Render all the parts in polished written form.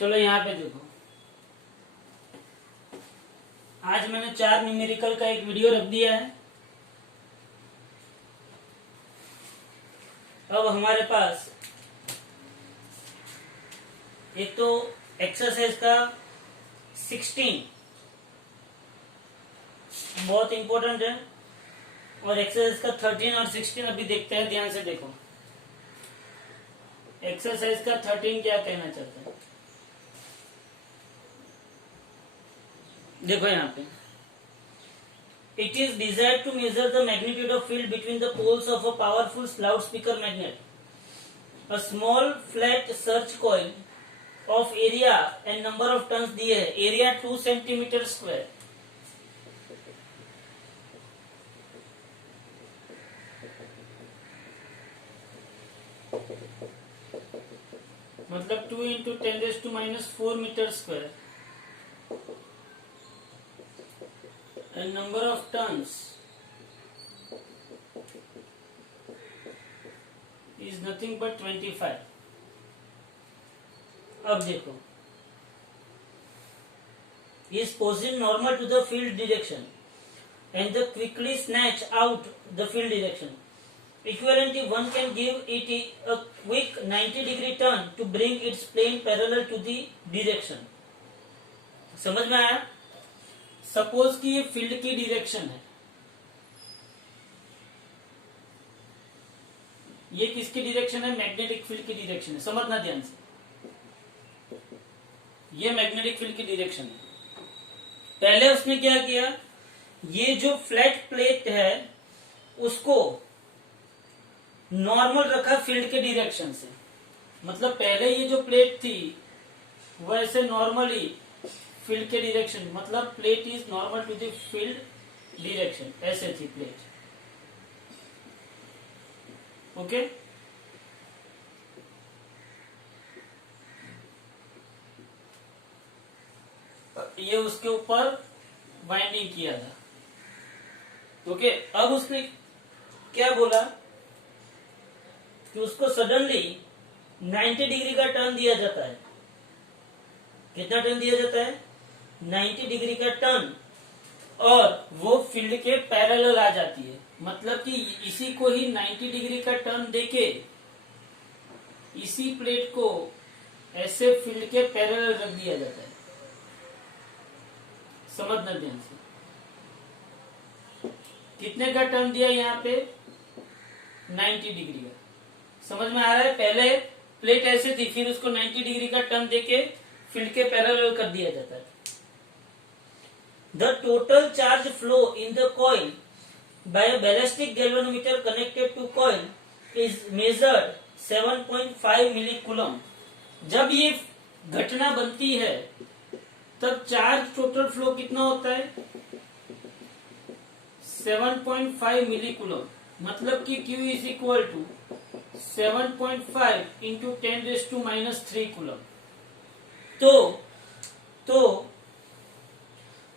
चलो यहाँ पे देखो, आज मैंने 4 न्यूमेरिकल का एक वीडियो रख दिया है। अब हमारे पास एक तो एक्सरसाइज का 16 बहुत इंपॉर्टेंट है, और एक्सरसाइज का 13 और 16 अभी देखते हैं, ध्यान से देखो। एक्सरसाइज का 13 क्या कहना चाहता है, देखो यहाँ पे। It is desired to measure the magnitude of field between the poles of a powerful loudspeaker magnet. A small flat search coil of area and number of turns दिए है, एरिया 2 सेंटीमीटर स्क्वायर, मतलब 2 into 10⁻⁻⁴ metre square, and number of turns is nothing but 25. अब देखो, is position normal to the field direction and the quickly snatch out the field direction. Equivalently, one can give it a quick 90-degree turn to bring its plane parallel to the direction. समझ में आया? Suppose कि ये field की direction है, ये किसकी direction है? मैग्नेटिक फील्ड की डायरेक्शन है। समझना ध्यान से, ये मैग्नेटिक फील्ड की डायरेक्शन है। पहले उसने क्या किया, ये जो फ्लैट प्लेट है उसको नॉर्मल रखा फील्ड के डायरेक्शन से, मतलब पहले ये जो प्लेट थी वो ऐसे नॉर्मली फील्ड के डायरेक्शन, मतलब plate is normal to the field direction, ऐसे थी प्लेट। ओके, ये उसके ऊपर वाइंडिंग किया था। ओके, अब उसने क्या बोला कि उसको सडनली 90 डिग्री का टर्न दिया जाता है। कितना टर्न दिया जाता है? 90 डिग्री का टर्न, और वो फील्ड के पैरेलल आ जाती है, मतलब कि इसी को ही 90 डिग्री का टर्न देके इसी प्लेट को ऐसे फील्ड के पैरेलल रख दिया जाता है। समझना ध्यान से, कितने का टर्न दिया यहाँ पे? 90 डिग्री का। समझ में आ रहा है? पहले प्लेट ऐसे थी, फिर उसको 90 डिग्री का टर्न देके फील्ड के पैरेलल कर दिया जाता है। The total charge flow in the coil by a ballistic galvanometer connected to coil is measured 7.5 millicoulomb. जब ये घटना बनती है तब चार्ज टोटल फ्लो कितना होता है? 7.5 मिलीकूलम, मतलब कि Q is equal to 7.5 into 10⁻³ coulomb. तो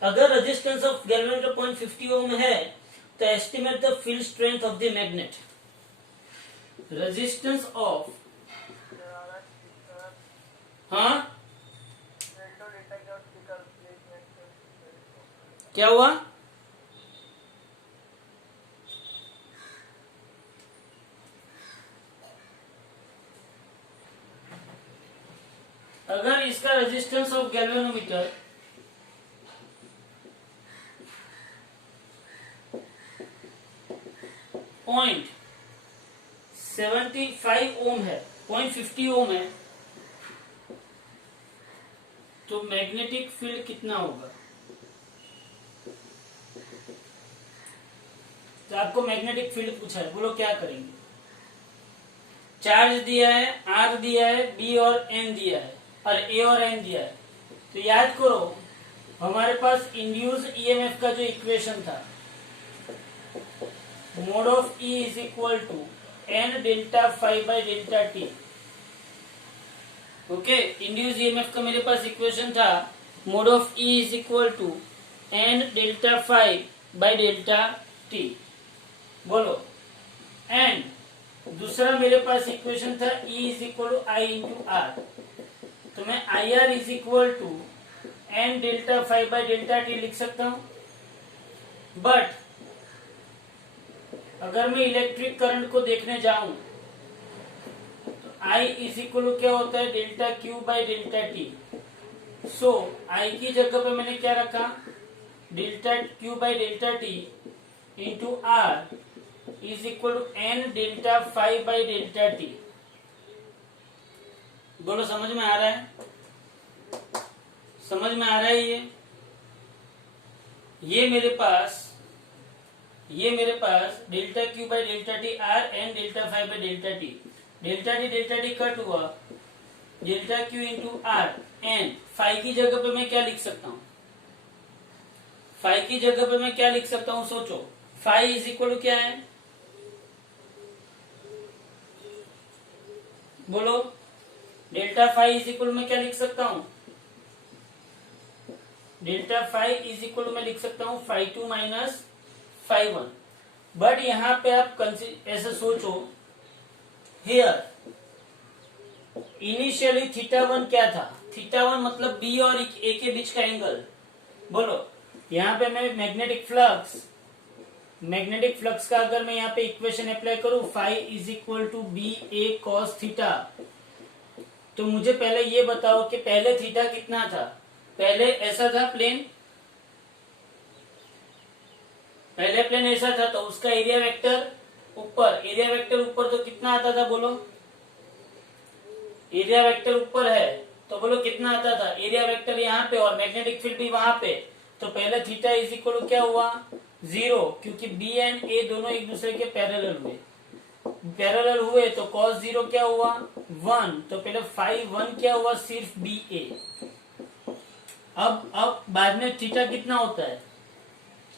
अगर रेजिस्टेंस ऑफ गैल्वेनोमीटर 0.50 ओम है तो estimate the field strength of the magnet. Resistance of, हाँ क्या हुआ? अगर इसका रेजिस्टेंस ऑफ गैल्वेनोमीटर 0.75 ओम है, 0.50 ओम है, तो मैग्नेटिक फील्ड कितना होगा? तो आपको मैग्नेटिक फील्ड पूछा है, बोलो क्या करेंगे? चार्ज दिया है, आर दिया है, बी और एन दिया है, और ए और एन दिया है। तो याद करो, हमारे पास इंड्यूस्ड ईएमएफ का जो इक्वेशन था, mod of E is equal to N delta five by delta T. Okay, induced EMF का मेरे पास इक्वेशन था, mod of E is equal to N delta five by delta T. बोलो, and दूसरा मेरे पास इक्वेशन था E is equal to I into R. तो तो मैं I R is equal to N delta five by delta T लिख सकता हूं। बट अगर मैं इलेक्ट्रिक करंट को देखने जाऊं तो आई इज इक्वल टू क्या होता है, delta Q by delta T. So I की जगह पे मैंने क्या रखा, delta Q by delta T into R is equal to N delta five by delta T. बोलो समझ में आ रहा है? समझ में आ रहा है? ये मेरे पास delta Q by delta T R N delta five by delta T cut हुआ, delta Q into R N. Five की जगह पे मैं क्या लिख सकता हूं, फाइव की जगह पे मैं क्या लिख सकता हूं, सोचो। फाइव इज इक्वल टू क्या है, बोलो। डेल्टा फाइव इज इक्वल मैं क्या लिख सकता हूं, डेल्टा फाइव इज इक्वल मैं लिख सकता हूं phi two minus phi one. But यहां पे आप ऐसा सोचो, हियर इनिशियली थीटा वन क्या था, थीटा वन मतलब बी और ए के बीच का एंगल। बोलो यहां पे मैं मैग्नेटिक फ्लक्स का अगर मैं यहाँ पे इक्वेशन अप्लाई करूं, phi is equal to B A cos theta, तो मुझे पहले ये बताओ कि पहले थीटा कितना था। पहले ऐसा था प्लेन, पहले प्लेन ऐसा था तो उसका एरिया वेक्टर ऊपर तो कितना आता था, बोलो। एरिया वेक्टर ऊपर है तो बोलो कितना आता था, एरिया वेक्टर यहाँ पे और मैग्नेटिक फील्ड भी वहां पे। तो पहले थीटा इज इक्वल क्या हुआ, 0, क्योंकि बी एंड ए दोनों एक दूसरे के पैरेलल हुए तो cos 0 क्या हुआ, 1। तो पहले फाइव 1 क्या हुआ, सिर्फ बी ए। अब बाद में थीटा कितना होता है,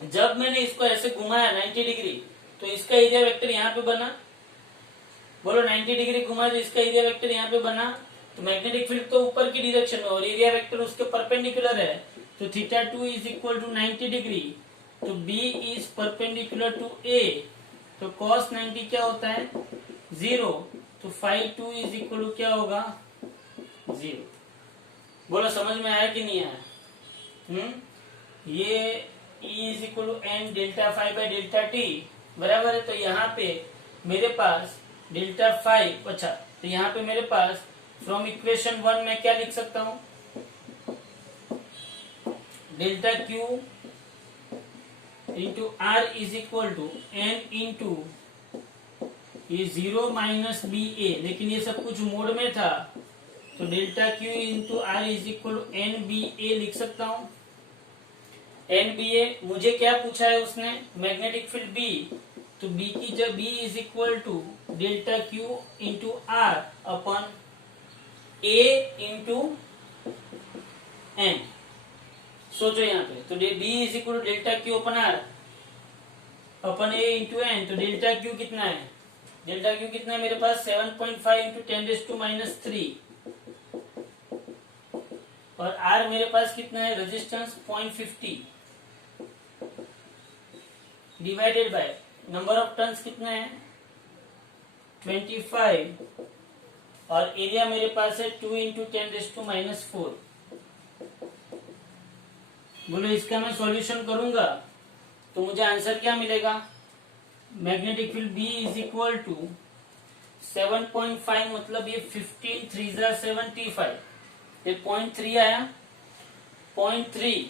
जब मैंने इसको ऐसे घुमाया 90 डिग्री तो इसका एरिया वेक्टर यहाँ पे बना। बोलो 90 डिग्री घुमा तो इसका एरिया वेक्टर यहाँ पे बना। तो मैग्नेटिक फील्ड तो ऊपर की डायरेक्शन में और एरिया वेक्टर उसके परपेंडिकुलर है। तो theta 2 is equal to 90 degree, तो B is perpendicular to A, तो cos 90 क्या होता है, 0। तो फाइव 2 इज इक्वल टू क्या होगा, 0। बोलो समझ में आया कि नहीं आया? ये E is equal to N delta five by delta T बराबर है। तो यहाँ पे मेरे पास डेल्टा फाइव, अच्छा तो यहाँ पे मेरे पास फ्रॉम इक्वेशन 1 में क्या लिख सकता हूं, delta Q into R is equal to N into ये 0 माइनस बी ए, लेकिन ये सब कुछ मोड में था तो delta Q into R is equal to N B A लिख सकता हूं। एन बी ए मुझे क्या पूछा है उसने, मैग्नेटिक फील्ड बी, तो बी की जब B is equal to delta Q into R upon A into N. सोचो यहाँ पे, तो B is equal to delta Q upon R upon A into N. तो डेल्टा क्यू कितना है, डेल्टा क्यू कितना है मेरे पास 7.5 इंटू 10⁻³ और आर मेरे पास कितना है, resistance 0.50 divided by number of turns कितना है 25 और एरिया मेरे पास है 2 इंटू 10⁻⁴। बोलो इसका मैं सॉल्यूशन करूंगा तो मुझे आंसर क्या मिलेगा, magnetic field B is equal to 7.5 मतलब ये 15 3 75, ये 0.3 आया 0.3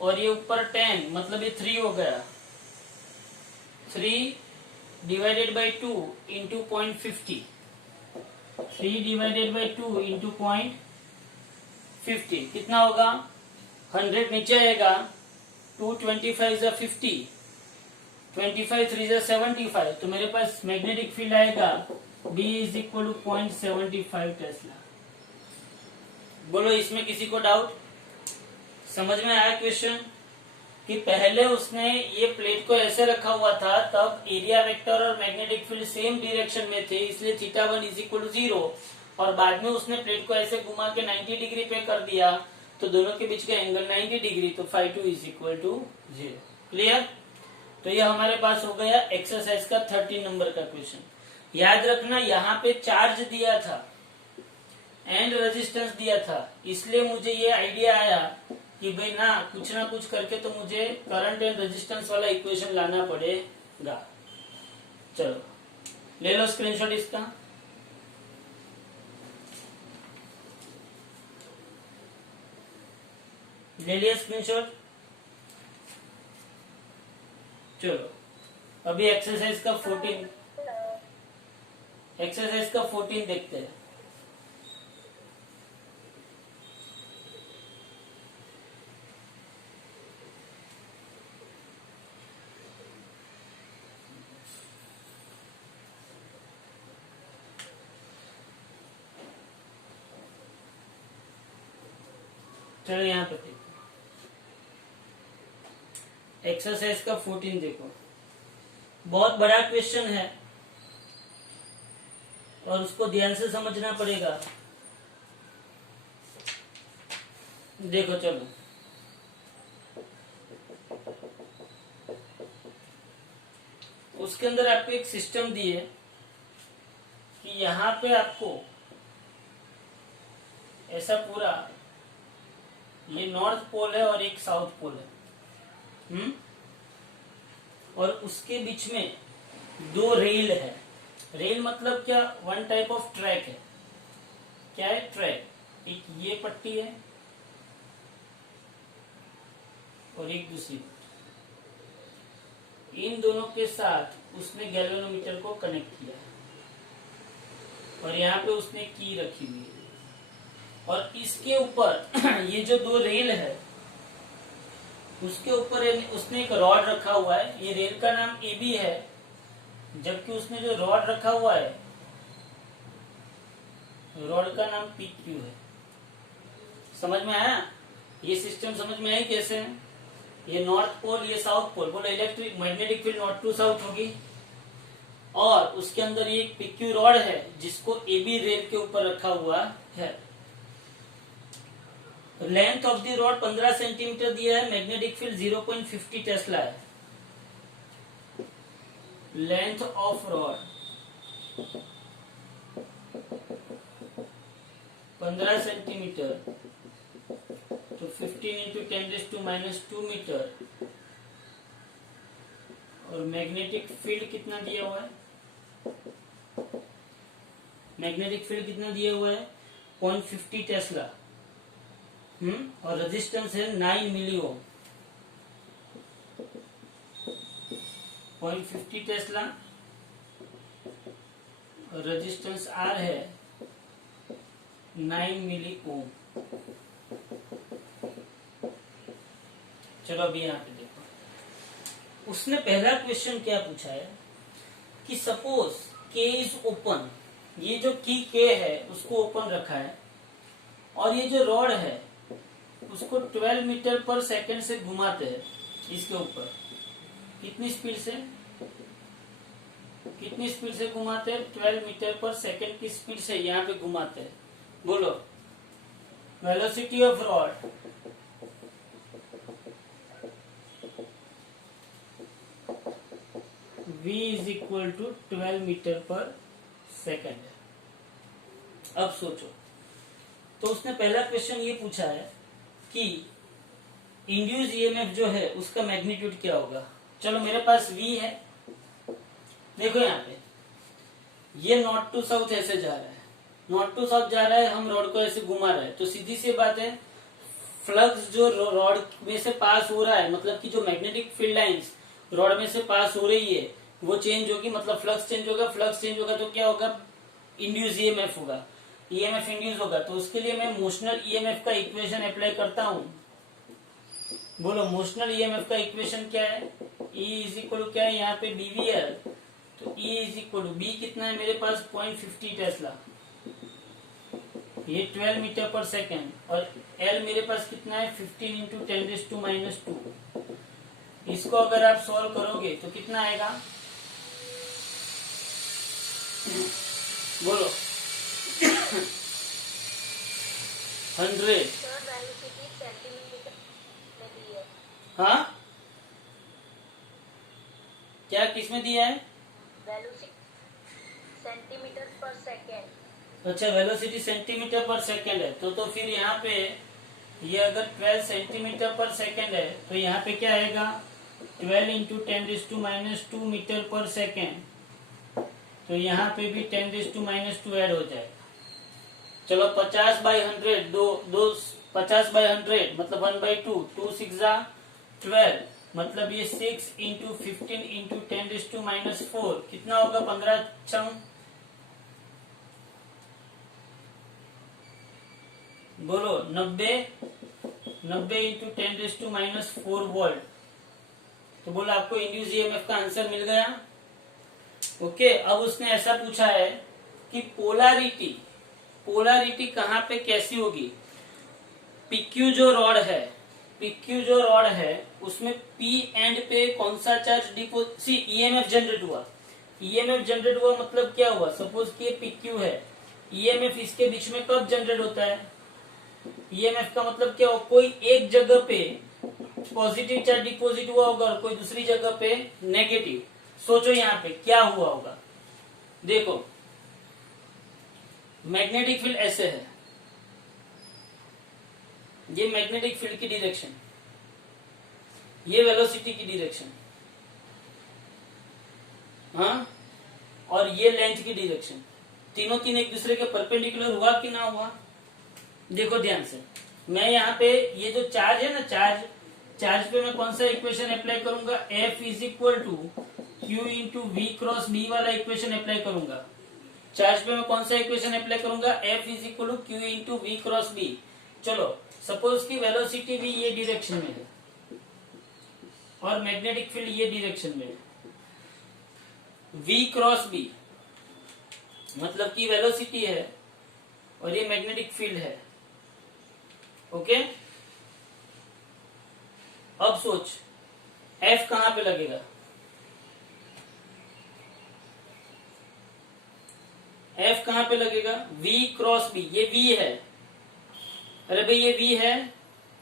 और ये ऊपर 10 मतलब ये 3 हो गया, 3 divided by 2 into 0.50, 3 divided by 2 into 0.50 कितना होगा, 100 नीचे आएगा, 2 25 50, 25 3 75, तो मेरे पास मैग्नेटिक फील्ड आएगा B is equal to 0.75 tesla. बोलो इसमें किसी को डाउट, समझ में आया क्वेश्चन? कि पहले उसने ये प्लेट को ऐसे रखा हुआ था तब एरिया वेक्टर और मैग्नेटिक फील्ड सेम डायरेक्शन में थे, इसलिए थीटा 1 इज इक्वल टू 0, और बाद में उसने प्लेट को ऐसे घुमा के 90 डिग्री पे कर दिया तो दोनों के बीच का एंगल 90 डिग्री, तो phi 2 is equal to 0। Clear? तो ये हमारे पास हो गया एक्सरसाइज का 13 नंबर का क्वेश्चन। याद रखना यहाँ पे चार्ज दिया था, एंड रेजिस्टेंस दिया था, इसलिए मुझे ये आइडिया आया कि भाई ना कुछ करके तो मुझे करंट एंड रेजिस्टेंस वाला इक्वेशन लाना पड़ेगा। चलो ले लो स्क्रीनशॉट इसका। ले लिया स्क्रीनशॉट। चलो अभी एक्सरसाइज का 14 देखते हैं। चलो यहाँ पे देखो, एक्सरसाइज का 14 देखो, बहुत बड़ा क्वेश्चन है और उसको ध्यान से समझना पड़ेगा। देखो चलो, उसके अंदर आपको एक सिस्टम दी है कि यहाँ पे आपको ऐसा पूरा ये नॉर्थ पोल है और एक साउथ पोल है, और उसके बीच में 2 रेल है। रेल मतलब क्या, वन टाइप ऑफ ट्रैक है। क्या है ट्रैक, एक ये पट्टी है और एक दूसरी पट्टी। इन दोनों के साथ उसने गैल्वेनोमीटर को कनेक्ट किया और यहाँ पे उसने की रखी हुई है, और इसके ऊपर ये जो 2 रेल है उसके ऊपर उसने एक रॉड रखा हुआ है। ये रेल का नाम AB है, जबकि उसने जो रॉड रखा हुआ है रॉड का नाम PQ है। समझ में आया? ये सिस्टम समझ में आई कैसे? ये नॉर्थ पोल, ये साउथ पोल, बोलो electric magnetic field north to south होगी, और उसके अंदर ये PQ रॉड है जिसको AB रेल के ऊपर रखा हुआ है। Length of the rod 15 centimetre दिया है, मैग्नेटिक फील्ड 0.50 टेस्ला है। लेंथ ऑफ रॉड 15 सेंटीमीटर तो 15 इंटू 10⁻² मीटर, और मैग्नेटिक फील्ड कितना दिया हुआ है? मैग्नेटिक फील्ड कितना दिया हुआ है? 0.50 टेस्ला। और रेजिस्टेंस है 9 मिली ओम। 0.50 टेस्ला और रेजिस्टेंस R है 9 मिली ओम। चलो अभी यहाँ पे देखो, उसने पहला क्वेश्चन क्या पूछा है कि सपोज K इज ओपन, ये जो की K है उसको ओपन रखा है, और ये जो रॉड है उसको 12 मीटर पर सेकंड से घुमाते हैं। इसके ऊपर कितनी स्पीड से घुमाते हैं? 12 मीटर पर सेकंड की स्पीड से यहाँ पे घुमाते हैं। बोलो velocity of rod v is equal to 12 metre पर सेकंड। अब सोचो, तो उसने पहला क्वेश्चन ये पूछा है कि इंड्यूस ईएमएफ जो है उसका मैग्नीट्यूड क्या होगा। चलो मेरे पास V है, देखो यहाँ पे ये नॉर्थ टू साउथ ऐसे जा रहा है, नॉर्थ टू साउथ जा रहा है, हम रॉड को ऐसे घुमा रहे हैं, तो सीधी सी बात है फ्लक्स जो रॉड में से पास हो रहा है, मतलब कि जो मैग्नेटिक फील्ड लाइंस रॉड में से पास हो रही है वो चेंज होगी, मतलब फ्लक्स चेंज होगा। फ्लक्स चेंज होगा तो क्या होगा? इंड्यूस ईएमएफ होगा, ईएमएफ इंड्यूस होगा। तो उसके लिए मैं मोशनल ईएमएफ का इक्वेशन अप्लाई करता हूं। बोलो मोशनल ईएमएफ का इक्वेशन क्या है? E इज इक्वल टू क्या है यहाँ पे? BVL। तो E is equal to B कितना है मेरे पास? 0.50 टेस्ला, ये 12 मीटर पर सेकेंड, और L मेरे पास कितना है? 15 इंटू 10⁻²। इसको अगर आप सॉल्व करोगे तो कितना आएगा? बोलो 100। हाँ क्या किसमें दिया है? सेंटीमीटर पर सेकेंड। अच्छा, वेलोसिटी सेंटीमीटर पर सेकेंड है, तो फिर यहाँ पे ये अगर 12 सेंटीमीटर पर सेकेंड है तो यहाँ पे क्या आएगा, 12 इंटू 10⁻²⁻² मीटर पर सेकेंड, तो यहाँ पे भी 10⁻² ऐड हो जाएगा। चलो 50/100, दो 50/100 मतलब 1/2, 2 6 12, मतलब ये 6 इंटू 15 इंटू 10⁻⁴ कितना होगा, 15 6 बोलो 90 इंटू 10⁻⁴ वोल्ट। तो बोलो आपको इंड्यूस ईएमएफ का आंसर मिल गया। ओके, अब उसने ऐसा पूछा है कि पोलारिटी कहां पे कैसी होगी। PQ जो रॉड है उसमें P एंड पे कौन सा चार्ज ईएमएफ जनरेट हुआ मतलब क्या हुआ, सपोज कि ये PQ है, ईएमएफ इसके बीच में कब जनरेट होता है, ईएमएफ का मतलब क्या हो, कोई एक जगह पे पॉजिटिव चार्ज डिपोजिट हुआ होगा और कोई दूसरी जगह पे नेगेटिव। सोचो यहाँ पे क्या हुआ होगा। देखो मैग्नेटिक फील्ड ऐसे है, ये मैग्नेटिक फील्ड की डायरेक्शन, ये वेलोसिटी की डायरेक्शन, हाँ, और ये लेंथ की डायरेक्शन, तीनों एक दूसरे के परपेंडिकुलर हुआ कि ना हुआ। देखो ध्यान से, मैं यहाँ पे ये जो चार्ज है ना, चार्ज पे मैं कौन सा इक्वेशन अप्लाई करूंगा, F = Q into V cross B वाला इक्वेशन अप्लाई करूंगा। चार्ज पे मैं कौन सा इक्वेशन अप्लाई करूंगा, F = Q into V cross B। चलो सपोज की वेलोसिटी भी ये डायरेक्शन में है और मैग्नेटिक फील्ड ये डायरेक्शन में है, V क्रॉस B मतलब की वेलोसिटी है और ये मैग्नेटिक फील्ड है। ओके, अब सोच F कहां पे लगेगा, F कहां पे लगेगा, V क्रॉस B, ये V है, अरे भाई ये V है,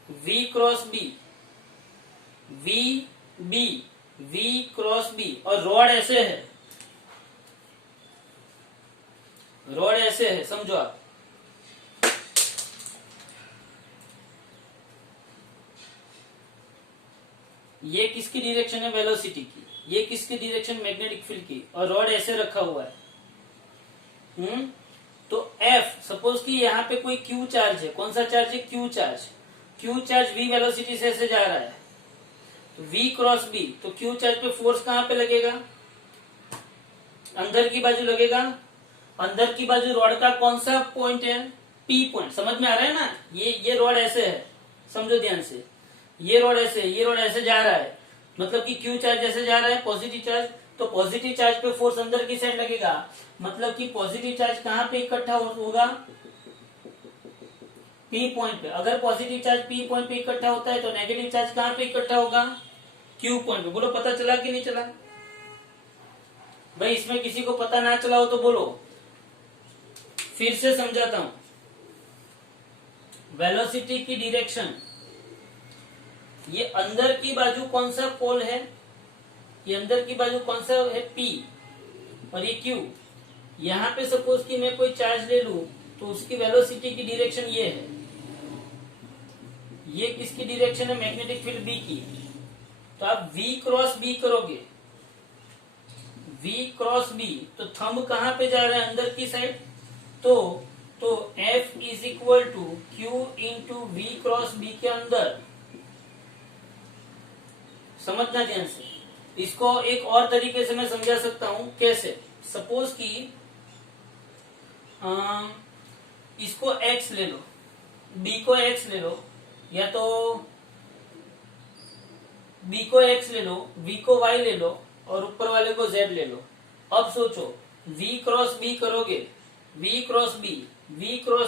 V cross B, V cross B, और रॉड ऐसे है, समझो आप। ये किसकी डायरेक्शन है, वेलोसिटी की, ये किसकी डायरेक्शन, मैग्नेटिक फील्ड की, और रॉड ऐसे रखा हुआ है। तो F सपोज कि यहाँ पे कोई Q चार्ज है, कौन सा चार्ज है, Q चार्ज V वेलोसिटी से ऐसे जा रहा है, तो V क्रॉस B, तो Q चार्ज पे फोर्स कहाँ पे लगेगा, अंदर की बाजू लगेगा। अंदर की बाजू रॉड का कौन सा पॉइंट है, P पॉइंट, समझ में आ रहा है ना। ये रॉड ऐसे है, समझो ध्यान से, ये रॉड ऐसे जा रहा है, मतलब कि Q चार्ज ऐसे जा रहा है, पॉजिटिव चार्ज, तो पॉजिटिव चार्ज पे फोर्स अंदर की साइड लगेगा, मतलब कि पॉजिटिव चार्ज कहाँ पे इकट्ठा होगा, P पॉइंट पे। अगर पॉजिटिव चार्ज P पॉइंट पे इकट्ठा होता है तो नेगेटिव चार्ज कहाँ पे इकट्ठा होगा, Q पॉइंट पे। बोलो पता चला कि नहीं चला भाई, इसमें किसी को पता ना चला हो तो बोलो, फिर से समझाता हूं। वेलोसिटी की डायरेक्शन, ये अंदर की बाजू कौन सा पोल है, ये अंदर की बाजू कौन सा है, P, और ये Q। यहाँ पे सपोज कि मैं कोई चार्ज ले लूं तो उसकी वेलोसिटी की डायरेक्शन ये है, ये किसकी डायरेक्शन है, मैग्नेटिक फील्ड B की। तो आप V क्रॉस B करोगे, V क्रॉस B, तो थंब कहां पे जा रहा है, अंदर की साइड, तो F = Q into V cross B के अंदर। समझना ध्यान से, इसको एक और तरीके से मैं समझा सकता हूं, कैसे, सपोज कि इसको X ले लो, B को X ले लो, या तो B को X ले लो, V को Y ले लो और ऊपर वाले को Z ले लो। अब सोचो V क्रॉस B करोगे, V क्रॉस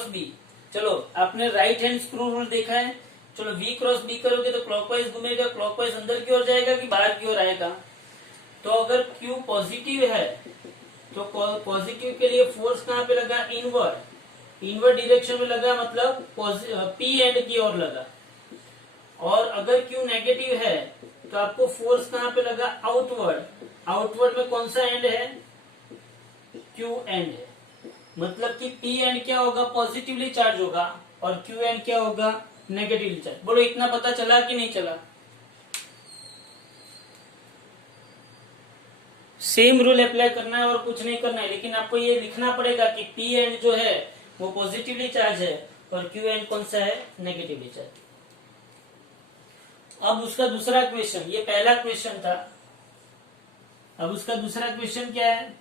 B, चलो आपने राइट हैंड स्क्रू रूल देखा है, चलो V क्रॉस B करोगे तो क्लॉकवाइज घूमेगा, क्लॉकवाइज अंदर की ओर जाएगा कि बाहर की ओर आएगा। तो अगर Q पॉजिटिव है तो पॉजिटिव के लिए फोर्स कहाँ पे लगा, इनवर्ड डायरेक्शन में लगा, मतलब P एंड की ओर लगा। और अगर Q नेगेटिव है तो आपको फोर्स कहाँ पे लगा, आउटवर्ड में कौन सा एंड है, Q एंड है। मतलब कि पी एंड क्या होगा, पॉजिटिवली चार्ज होगा, और क्यू एंड क्या होगा, नेगेटिवली चार्ज। बोलो इतना पता चला कि नहीं चला? सेम रूल अप्लाई करना है और कुछ नहीं करना है, लेकिन आपको ये लिखना पड़ेगा कि पी एंड जो है वो पॉजिटिवली चार्ज है और क्यू एंड कौन सा है, नेगेटिवली चार्ज। अब उसका दूसरा क्वेश्चन, ये पहला क्वेश्चन था, अब उसका दूसरा क्वेश्चन क्या है?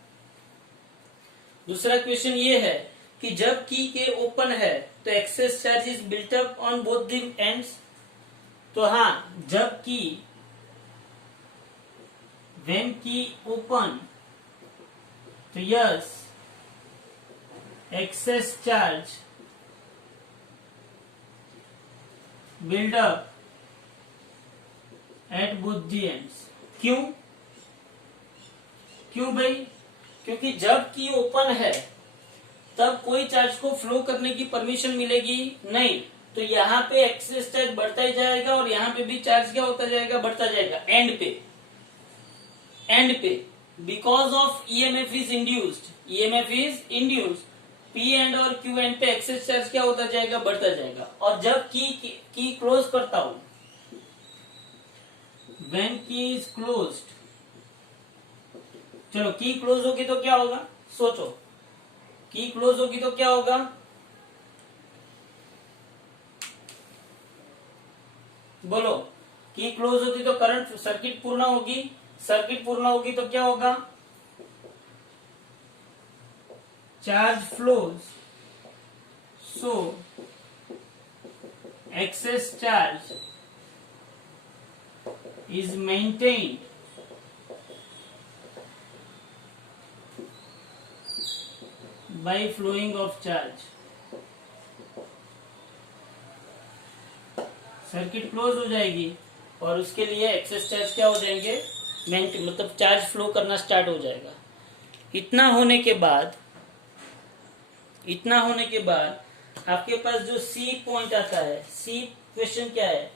दूसरा क्वेश्चन ये है कि जब की के ओपन है तो excess charge is built up on both the ends. तो हाँ, जब की व्हेन की ओपन, तो yes excess charge build up at both the ends. क्यों? क्यों भाई? क्योंकि जब की ओपन है तब कोई चार्ज को फ्लो करने की परमिशन मिलेगी नहीं, तो यहाँ पे एक्सेस चार्ज बढ़ता ही जाएगा और यहाँ पे भी चार्ज क्या होता जाएगा, बढ़ता जाएगा एंड पे, एंड पे, because of EMF is induced, EMF is induced, P and और क्यू एंड पे एक्सेस चार्ज क्या होता जाएगा, बढ़ता जाएगा। और जब की क्लोज करता हूं, व्हेन की इज क्लोज्ड, चलो की क्लोज होगी तो क्या होगा, सोचो, की क्लोज होगी तो क्या होगा, बोलो, की क्लोज होती तो करंट सर्किट पूर्ण होगी, सर्किट पूर्ण होगी तो क्या होगा, charge flows, so excess charge is maintained by flowing of charge। Circuit close हो जाएगी और उसके लिए एक्सेस चार्ज क्या हो जाएंगे, मतलब चार्ज फ्लो करना स्टार्ट हो जाएगा। इतना होने के बाद, इतना होने के बाद आपके पास जो सी पॉइंट आता है, सी क्वेश्चन क्या है,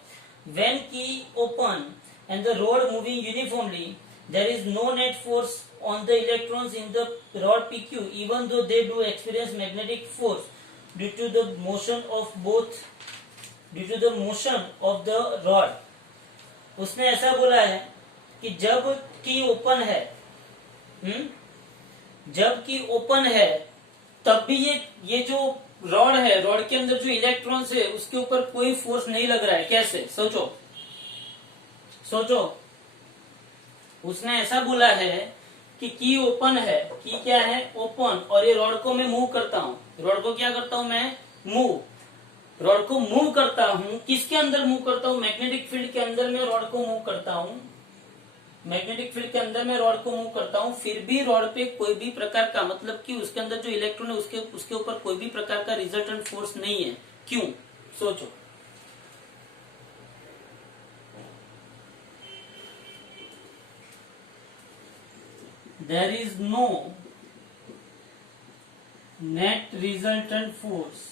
व्हेन की open and the rod moving uniformly, there is no net force on the electrons in the rod PQ, even though they do experience magnetic force due to the motion of both, due to the motion of the rod। उसने ऐसा बोला है कि जब की open है, जब की ओपन है तब भी ये जो रॉड है, रॉड के अंदर जो इलेक्ट्रॉन्स है उसके ऊपर कोई फोर्स नहीं लग रहा है। कैसे, सोचो सोचो, उसने ऐसा बोला है कि की ओपन है, की क्या है, ओपन, और ये रॉड को मैं मूव करता हूं, रॉड को क्या करता हूं मैं, मूव, रॉड को मूव करता हूं, किसके अंदर मूव करता हूं, मैग्नेटिक फील्ड के अंदर मैं रॉड को मूव करता हूं, मैग्नेटिक फील्ड के अंदर मैं रॉड को मूव करता हूं, फिर भी रॉड पे कोई भी प्रकार का, मतलब कि उसके अंदर जो इलेक्ट्रॉन है उसके ऊपर कोई भी प्रकार का रिजल्टेंट फोर्स नहीं है। क्यों, सोचो, there is no net resultant force,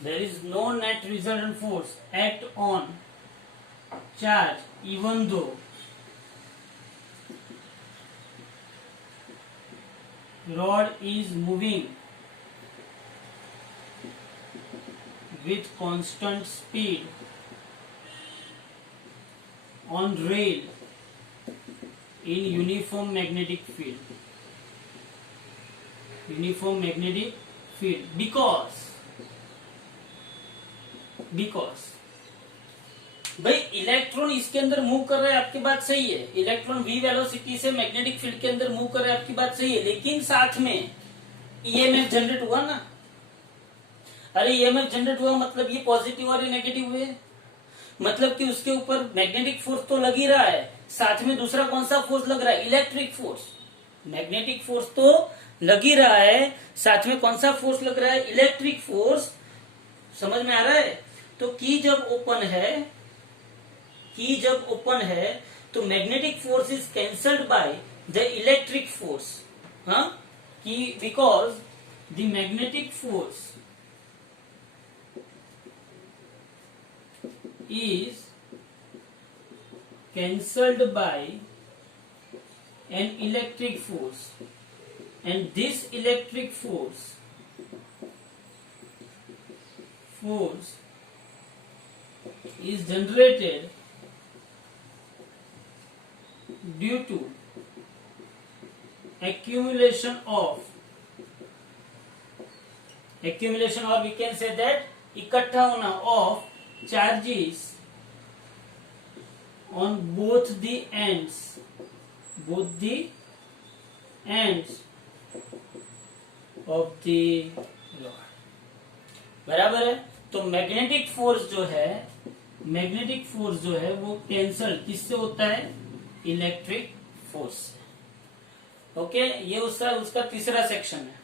there is no net resultant force act on charge even though rod is moving with constant speed on rail in uniform magnetic field, uniform magnetic field, because भाई electron इसके अंदर move कर रहा है, आपकी बात सही है, इलेक्ट्रॉन v वेलोसिटी से मैग्नेटिक फील्ड के अंदर मूव कर रहा है, आपकी बात सही है, लेकिन साथ में ईएमएफ जनरेट हुआ ना। अरे ईएमएफ जनरेट हुआ मतलब ये पॉजिटिव और ये नेगेटिव हुए, मतलब कि उसके ऊपर मैग्नेटिक फोर्स तो लग ही रहा है, साथ में दूसरा कौन सा फोर्स लग रहा है, इलेक्ट्रिक फोर्स। मैग्नेटिक फोर्स तो लग ही रहा है, साथ में कौन सा फोर्स लग रहा है, इलेक्ट्रिक फोर्स। समझ में आ रहा है? तो की जब ओपन है, की जब ओपन है तो magnetic force is cancelled by the electric force, हाँ, की because the magnetic force is cancelled by an electric force, and this electric force is generated due to accumulation or we can say that इकट्ठा होना of charges on both the ends of the rod. बराबर है। तो magnetic force जो है वो cancel किससे होता है? इलेक्ट्रिक फोर्स से। ओके, ये उसका तीसरा सेक्शन है,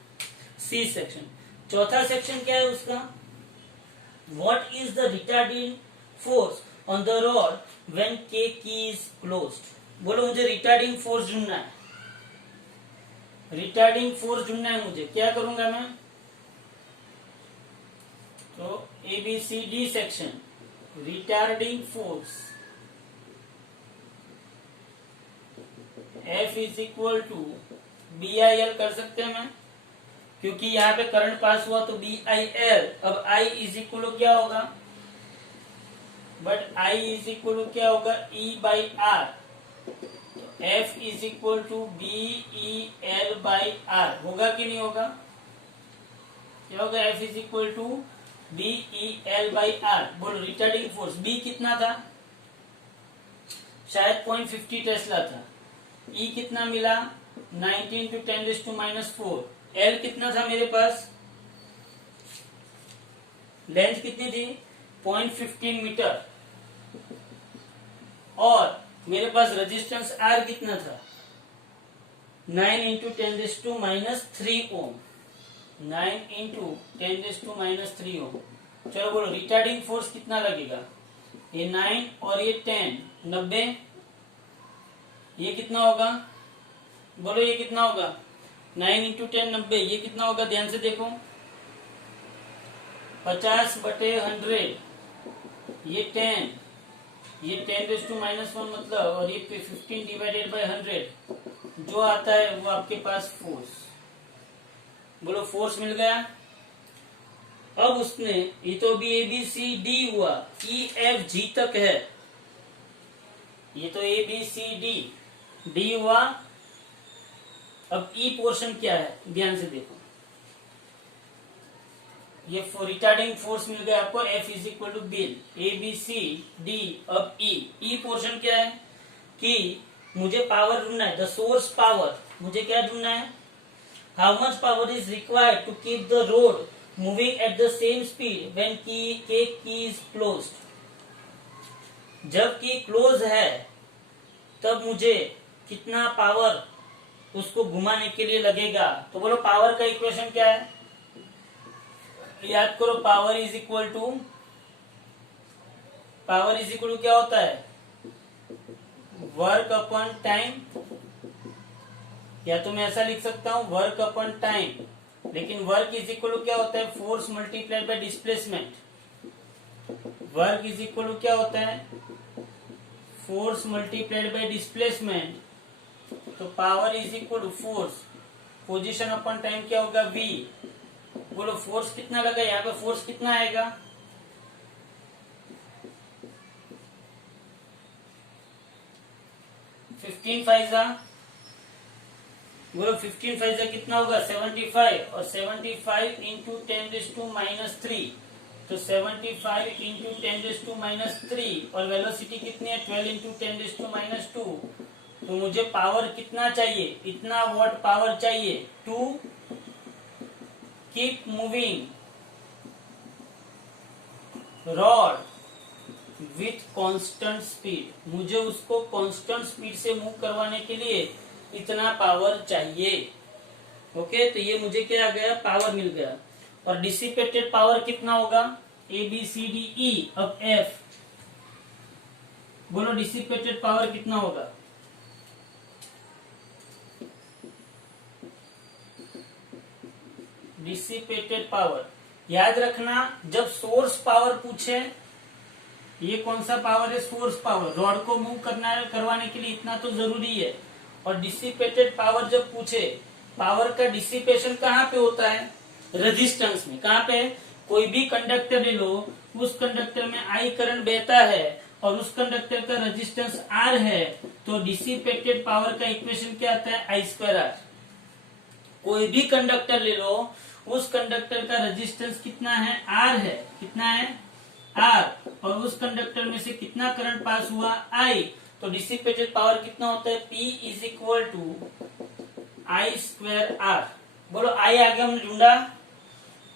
सी सेक्शन। चौथा सेक्शन क्या है उसका? What is the retarding force on the rod when के की इज क्लोज्ड? बोलो, मुझे रिटार्डिंग फोर्स ढूंढना है। रिटार्डिंग फोर्स ढूंढना है मुझे। क्या करूंगा मैं? तो ABCD section, retarding force F is equal to BIL कर सकते हैं मैं, क्योंकि यहाँ पे करंट पास हुआ तो BIL। अब I इज इक्वल टू क्या होगा? But I is equal to क्या होगा? E by R। तो F is equal to BEL by R होगा कि नहीं होगा? क्या होगा? F is equal to BEL by R। बोलो, रिटार्डिंग फोर्स B कितना था? शायद 0.50 टेस्ला था। E कितना मिला? 19 × 10⁻⁻⁴। L कितना था मेरे पास? लेंथ कितनी थी? 0.15 मीटर। और मेरे पास रेजिस्टेंस R कितना था? 9 × 10⁻³ ओम। 9 × 10⁻³ ओम। चलो बोलो, रिटार्डिंग फोर्स कितना लगेगा? ये 9 और ये 10, 90। ये कितना होगा? बोलो, ये कितना होगा? 9 × 10 90। ये कितना होगा? ध्यान से देखो, 50/100। ये 10, ये 10⁻⁻1 मतलब, और ये 15/100 जो आता है वो आपके पास फोर्स। बोलो, फोर्स मिल गया। अब उसने, ये तो भी ABCD हुआ, EFG तक है। ये तो ABCD हुआ। अब E पोर्शन क्या है? ध्यान से देखो, ये रिटार्डिंग फोर्स मिल गया आपको। F is equal to bill, ABCD। अब E पोर्शन क्या है? कि मुझे पावर ढूंढना है, द सोर्स पावर। मुझे क्या ढूंढना है? How much power is required to keep the road moving at the same speed when key is closed. जब की क्लोज है तब मुझे कितना पावर उसको घुमाने के लिए लगेगा? तो बोलो, पावर का इक्वेशन क्या है? याद करो, पावर इज इक्वल टू क्या होता है? Work upon time. या तो मैं ऐसा लिख सकता हूं, वर्क अपॉन टाइम। लेकिन वर्क इज इक्वल टू क्या होता है? Force multiplied by displacement. Work is equal to क्या होता है? Force multiplied by displacement. तो power is equal to force, position upon time क्या होगा? V। बोलो, फोर्स कितना लगा यहाँ पे? फोर्स कितना आएगा? 15 5 बोलो, 15 5 कितना होगा? 75। और 75 × 10⁻³ तो 75 × 10⁻³ और वेलोसिटी कितनी है? 12 × 10⁻²। तो मुझे पावर कितना चाहिए? इतना वॉट पावर चाहिए to keep moving rod with constant speed. मुझे उसको कांस्टेंट स्पीड से मूव करवाने के लिए इतना पावर चाहिए। ओके, तो ये मुझे क्या आ गया? पावर मिल गया। और डिसिपेटेड पावर कितना होगा? ABCDE। अब F। बोलो, डिसिपेटेड पावर कितना होगा? डिसिपेटेड पावर याद रखना, जब सोर्स पावर पूछे, ये कौन सा पावर है? Source power. रॉड को मूव करवाने के लिए इतना तो जरूरी है। और डिसिपेटेड पावर जब पूछे, पावर का डिसिपेशन कहाँ पे होता है? रेजिस्टेंस में। कहाँ पे? कोई भी कंडक्टर ले लो, उस कंडक्टर में आई करंट बहता है और उस कंडक्टर का रेजिस्टेंस आर है, तो डिसिपेटेड पावर का इक्वेशन क्या आता है? आई स्क्वायर आर। कोई भी कंडक्टर ले लो, उस कंडक्टर का रेजिस्टेंस कितना है? आर है। कितना है? आर। और उस कंडक्टर में से कितना करंट पास हुआ? आई। तो डिसिपेटेड पावर कितना होता है? P is equal to I square R. बोलो आई आगे हमने ढूंढा,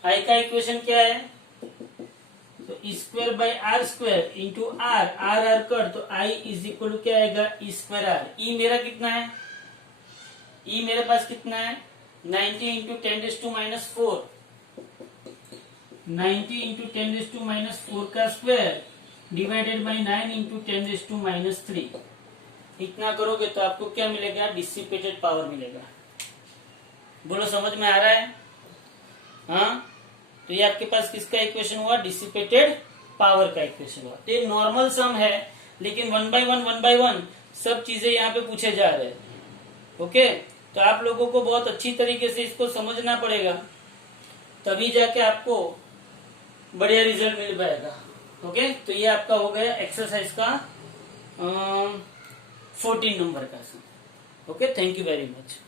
आई का इक्वेशन क्या है? तो square by R square into R, R आर कर, तो आई इज इक्वल टू क्या आएगा? E square are. ई मेरा कितना है? ई मेरे पास कितना है? 90 इंटू 10⁻⁻⁴। 90 इंटू 10⁻⁻⁴ का स्क्वायर डिवाइडेड बाई 9 इंटू 10⁻⁻3। इतना करोगे तो आपको क्या मिलेगा? डिसिपेटेड पावर मिलेगा। बोलो समझ में आ रहा है? हाँ, तो ये आपके पास किसका इक्वेशन हुआ? डिसिपेटेड पावर का इक्वेशन हुआ। तो ये नॉर्मल सम है, लेकिन 1 बाय 1 सब चीजें यहाँ पे पूछे जा रहे हैं। ओके, तो आप लोगों को बहुत अच्छी तरीके से इसको समझना पड़ेगा, तभी जाके आपको बढ़िया रिजल्ट मिल पाएगा। ओके, तो ये आपका हो गया एक्सरसाइज का 14 नंबर का sum. Okay, thank you very much.